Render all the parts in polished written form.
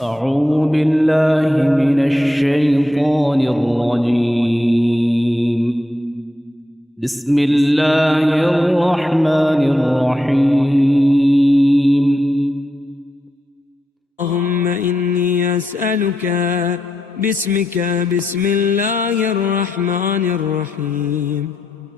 أعوذ بالله من الشيطان الرجيم. بسم الله الرحمن الرحيم. اللهم إني أسألك باسمك بسم الله الرحمن الرحيم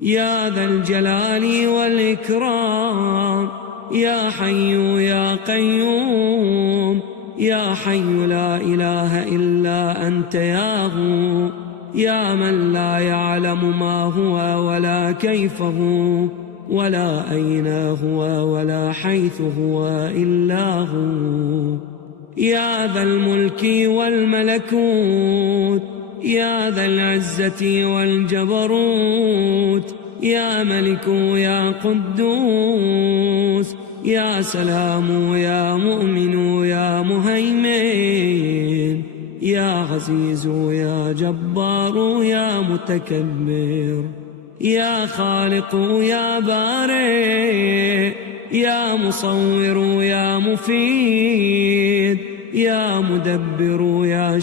يا ذا الجلال والإكرام يا حي يا قيوم يا حي لا إله إلا أنت يا هو يا من لا يعلم ما هو ولا كيف هو ولا أين هو ولا حيث هو إلا هو يا ذا الملك والملكوت يا ذا العزة والجبروت يا ملك يا قدوس يا سلام يا مؤمن يا مهيمن يا عزيز يا جبار يا متكبر يا خالق يا بارئ يا مصور يا مفيد يا مدبر يا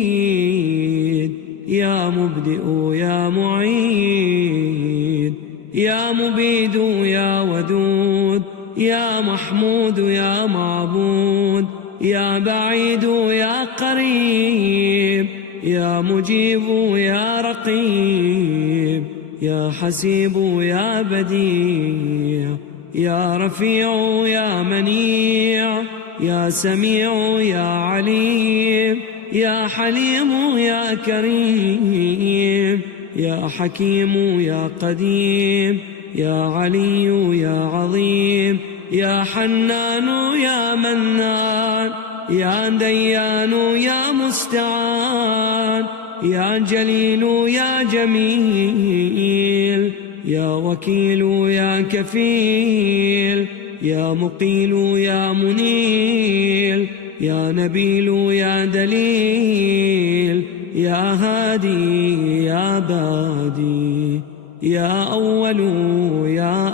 شديد يا مبدئ يا معيد يا مبيد يا ودود يا محمود يا معبود يا بعيد يا قريب يا مجيب يا رقيب يا حسيب يا بديع يا رفيع يا منيع يا سميع يا عليم يا حليم يا كريم يا حكيم يا قديم يا علي يا عظيم يا حنان يا منان يا ديان يا مستعان يا جليل يا جميل يا وكيل يا كفيل يا مقيل يا منيل يا نبيل يا دليل يا هادي يا بادي يا أول يا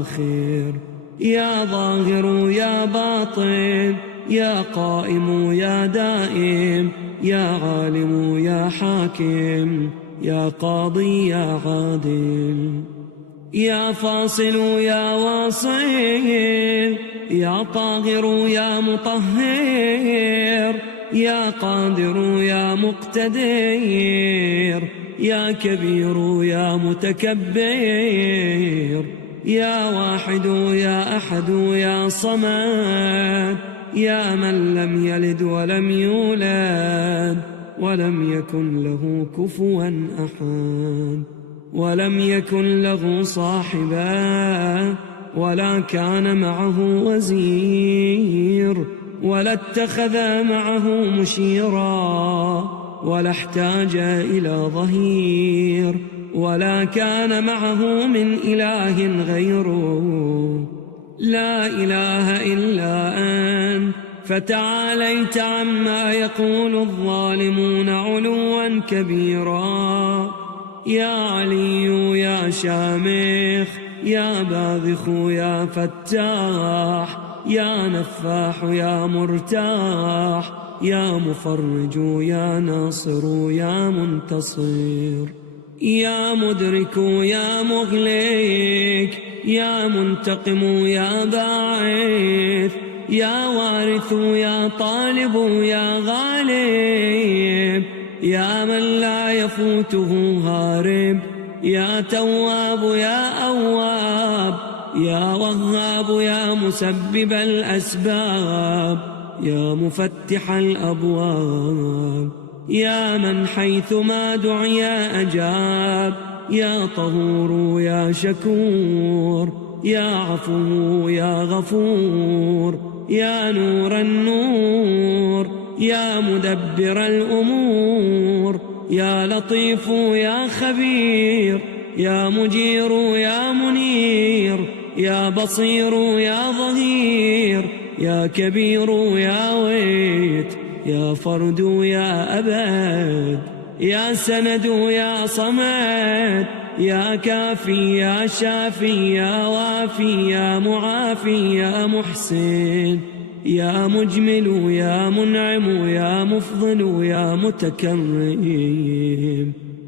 آخر يا ظاهر يا باطن يا قائم يا دائم يا عالم يا حاكم يا قاضي يا عادل يا فاصل يا واصل يا طاهر يا مطهر يا قادر يا مقتدر يا كبير يا متكبر يا واحد يا أحد يا صمد يا من لم يلد ولم يولد ولم يكن له كفوا أحد ولم يكن له صاحبا ولا كان معه وزير ولا اتخذ معه مشيرا ولا احتاج إلى ظهير ولا كان معه من إله غيره لا إله إلا أنت فتعاليت عما يقول الظالمون علوا كبيرا يا علي يا شامخ يا باذخ يا فتاح يا نفاح يا مرتاح يا مفرج يا ناصر يا منتصر يا مدرك يا مغلق يا منتقم يا باعث يا وارث يا طالب يا غالب يا من لا يفوته هارب يا تواب يا أواب يا وهاب يا مسبب الأسباب يا مفتح الأبواب يا من حيثما دعي أجاب يا طهور يا شكور يا عفو يا غفور يا نور النور يا مدبر الأمور يا لطيف يا خبير يا مجير يا منير يا بصير يا ظهير يا كبير يا ويت يا فرد يا أبد يا سند يا صمد يا كافي يا شافي يا وافي يا معافي يا محسن يا مجمل يا منعم يا مفضل يا متكرم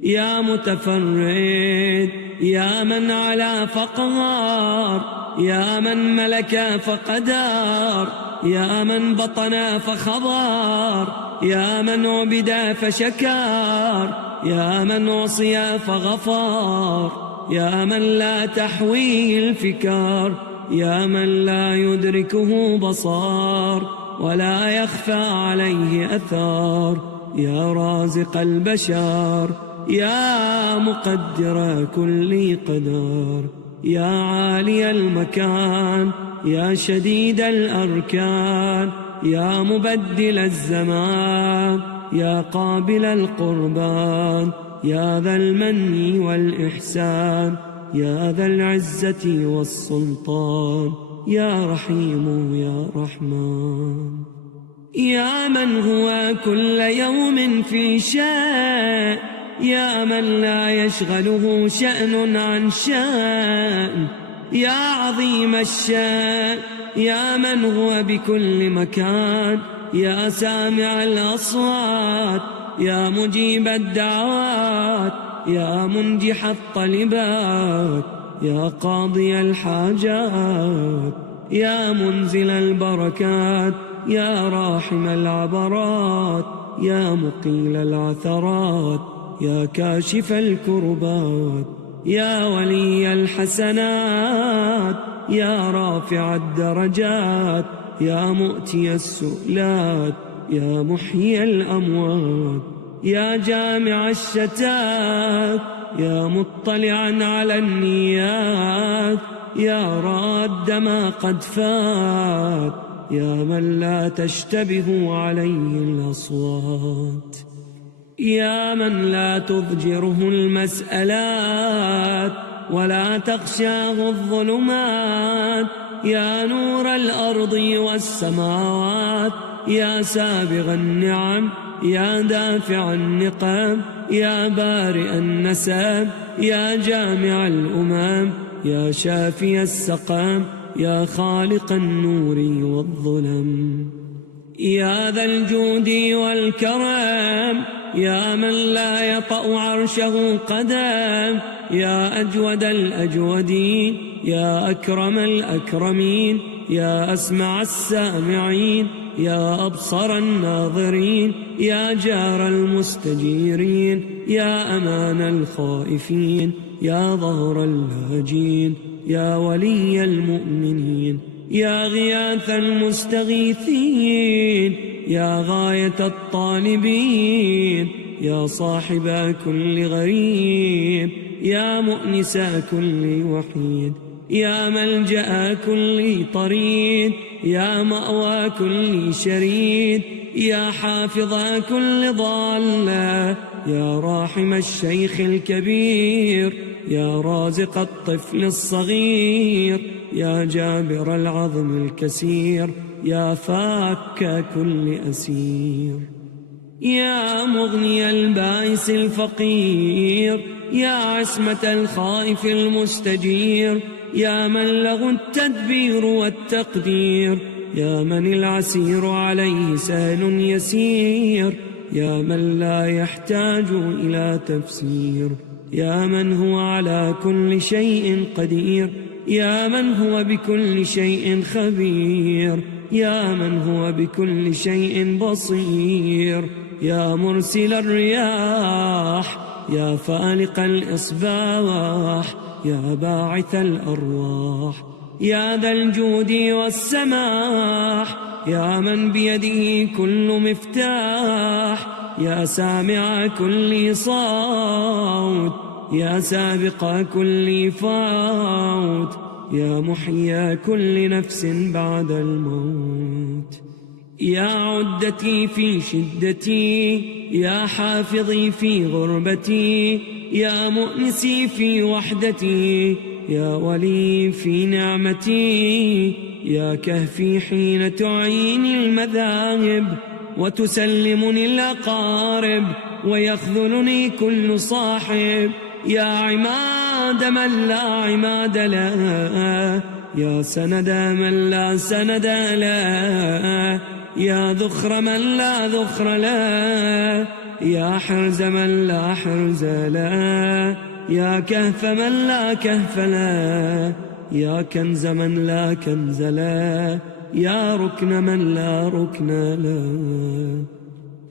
يا متفرد يا من علا فقهار يا من ملك فقدار يا من بطن فخضار يا من عبد فشكار يا من عصي فغفار يا من لا تحويه الفكار يا من لا يدركه بصار ولا يخفى عليه أثار يا رازق البشر يا مقدر كل قدر يا عالي المكان يا شديد الأركان يا مبدل الزمان يا قابل القربان يا ذا المن والإحسان يا ذا العزة والسلطان يا رحيم يا رحمن يا من هو كل يوم في شأن يا من لا يشغله شأن عن شأن يا عظيم الشأن يا من هو بكل مكان يا سامع الأصوات يا مجيب الدعوات يا منجح الطلبات يا قاضي الحاجات يا منزل البركات يا راحم العبرات يا مقيل العثرات يا كاشف الكربات يا ولي الحسنات يا رافع الدرجات يا مؤتي السؤلات يا محيي الأموات يا جامع الشتات يا مطلعا على النيات يا راد ما قد فات يا من لا تشتبه عليه الأصوات يا من لا تضجره المسألات ولا تخشاه الظلمات يا نور الأرض والسماوات يا سابغ النعم يا دافع النقم يا بارئ النسب يا جامع الأمم يا شافي السقم يا خالق النور والظلم يا ذا الجود والكرم يا من لا يطأ عرشه قدم يا أجود الأجودين يا أكرم الأكرمين يا أسمع السامعين يا أبصر الناظرين يا جار المستجيرين يا أمان الخائفين يا ظهر اللاجين يا ولي المؤمنين يا غياث المستغيثين يا غاية الطالبين يا صاحب كل غريب يا مؤنس كل وحيد يا ملجأ كل طريد يا مأوى كل شريد يا حافظ كل ضالة يا راحم الشيخ الكبير يا رازق الطفل الصغير يا جابر العظم الكسير يا فاك كل أسير يا مغني البائس الفقير يا عصمة الخائف المستجير يا من له التدبير والتقدير يا من العسير عليه سهل يسير يا من لا يحتاج إلى تفسير يا من هو على كل شيء قدير يا من هو بكل شيء خبير يا من هو بكل شيء بصير يا مرسل الرياح يا فالق الإصباح يا باعث الأرواح يا ذا الجود والسماح يا من بيده كل مفتاح يا سامع كل صوت يا سابق كل فوت يا محيي كل نفس بعد الموت يا عدتي في شدتي يا حافظي في غربتي يا مؤنسي في وحدتي يا ولي في نعمتي يا كهفي حين تعيني المذاهب وتسلمني الأقارب ويخذلني كل صاحب يا عماد من لا عماد له يا سند من لا سند له، يا ذخر من لا ذخر له، يا حرز من لا حرز له، يا كهف من لا كهف له، يا كنز من لا كنز له، يا ركن من لا ركن له،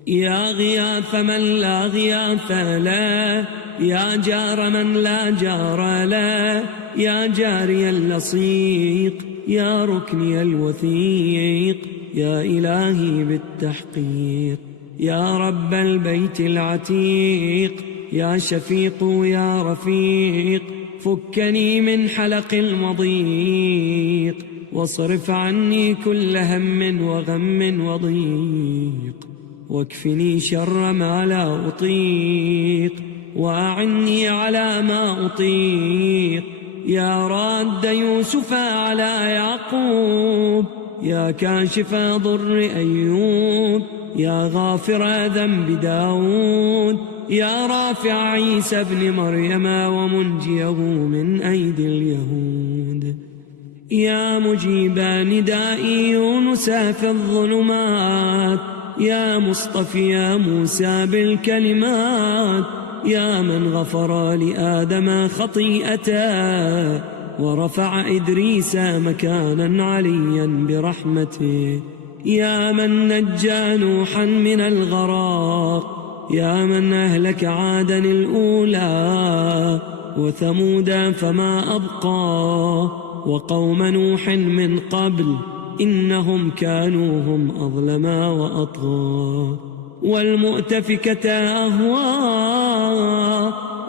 يا غياث من لا غياث له، يا جار من لا جار له، يا جاري اللصيق، يا ركني الوثيق، يا إلهي بالتحقيق، يا رب البيت العتيق، يا شفيق يا رفيق، فكني من حلق المضيق، واصرف عني كل هم وغم وضيق، واكفني شر ما لا أطيق، وأعني على ما أطيق، يا راد يوسف على يعقوب، يا كاشف ضر أيوب، يا غافر ذنب داود، يا رافع عيسى ابن مريم ومنجيه من أيدي اليهود، يا مجيب نداء يونس في الظلمات، يا مصطفي موسى بالكلمات، يا من غفر لآدم خطيئته ورفع إدريس مكانا عليا برحمته، يا من نجى نوحا من الغراق، يا من أهلك عادا الأولى وثمودا فما أبقى، وقوم نوح من قبل إنهم كانوا هم أظلما وأطغى، والمؤتفكة أهوى،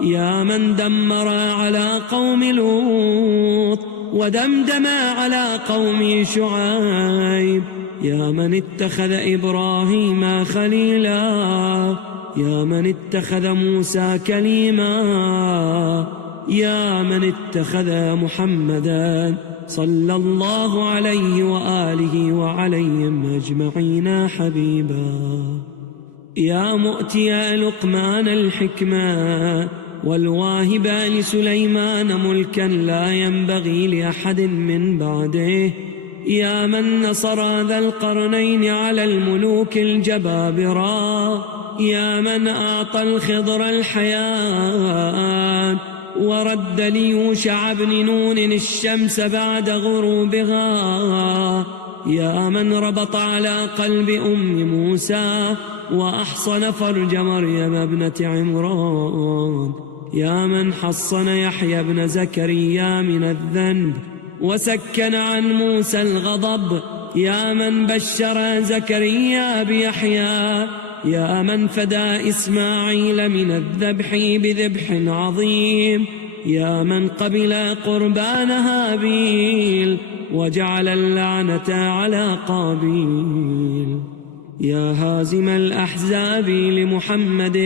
يا من دمر على قوم لوط ودمدم على قوم شعيب، يا من اتخذ إبراهيم خليلا، يا من اتخذ موسى كليما، يا من اتخذ محمدا صلى الله عليه وآله وعليهم أجمعين حبيبا، يا مؤتي لقمان الحكمة والواهب لسليمان ملكا لا ينبغي لأحد من بعده، يا من نصر ذا القرنين على الملوك الجبابرة، يا من أعطى الخضر الحياة ورد ليوشع بن نون الشمس بعد غروبها، يا من ربط على قلب أم موسى وأحصن فرج مريم ابنة عمران، يا من حصن يحيى بن زكريا من الذنب وسكن عن موسى الغضب، يا من بشر زكريا بيحيى، يا من فدى إسماعيل من الذبح بذبح عظيم، يا من قبل قربان هابيل وجعل اللعنة على قابيل، يا هازم الأحزاب لمحمد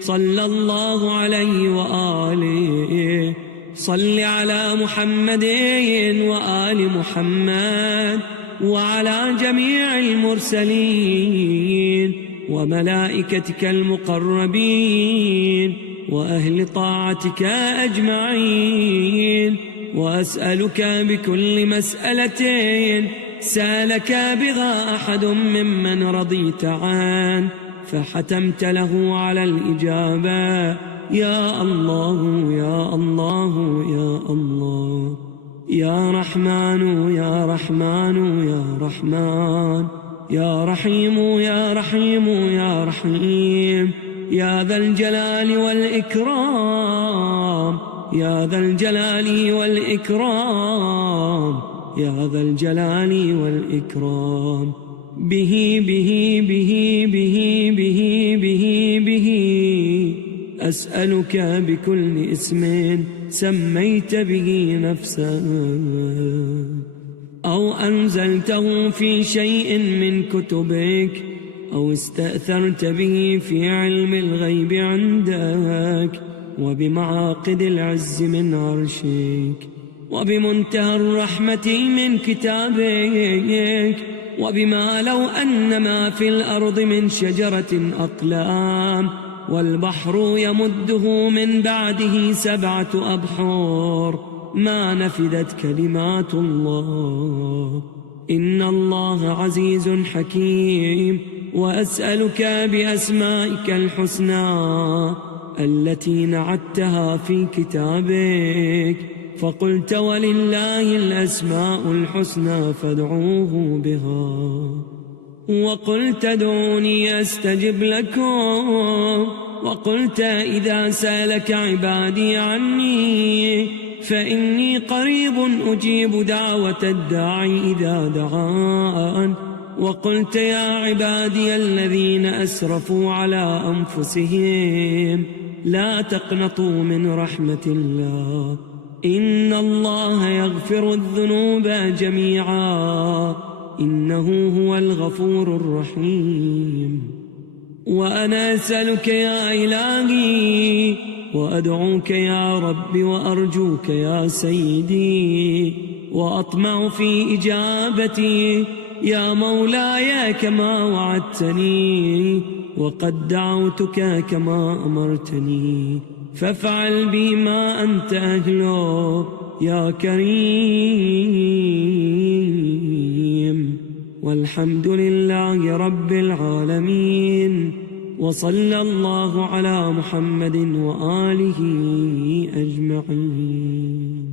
صلى الله عليه وآله، صل على محمد وآل محمد وعلى جميع المرسلين وملائكتك المقربين وأهل طاعتك أجمعين، وأسألك بكل مسألة سالك بها أحد ممن رضيت عنه فحتمت له على الإجابة، يا الله يا الله يا الله، يا رحمن يا رحمن يا رحمن، يا رحيم يا رحيم يا رحيم، يا ذا الجلال والإكرام، يا ذا الجلال والإكرام، يا ذا الجلال والإكرام، به به به به به به به أسألك بكل اسم سميت به نفسك أو أنزلته في شيء من كتبك أو استأثرت به في علم الغيب عندك وبمعاقد العز من عرشك وبمنتهى الرحمة من كتابك وبما لو أن ما في الأرض من شجرة أقلام والبحر يمده من بعده 7 أبحر ما نفدت كلمات الله. إن الله عزيز حكيم. وأسألك بأسمائك الحسنى التي نعتها في كتابك، فقلت ولله الأسماء الحسنى فادعوه بها، وقلت ادعوني أستجب لكم، وقلت إذا سألك عبادي عني فإني قريب أجيب دعوة الداعي إذا دعان، وقلت يا عبادي الذين أسرفوا على أنفسهم لا تقنطوا من رحمة الله، إن الله يغفر الذنوب جميعا إنه هو الغفور الرحيم. وأنا أسألك يا إلهي وأدعوك يا رب وأرجوك يا سيدي وأطمع في إجابتي يا مولاي كما وعدتني، وقد دعوتك كما أمرتني، فافعل بي ما أنت أهله يا كريم. والحمد لله رب العالمين، وصلى الله على محمد وآله أجمعين.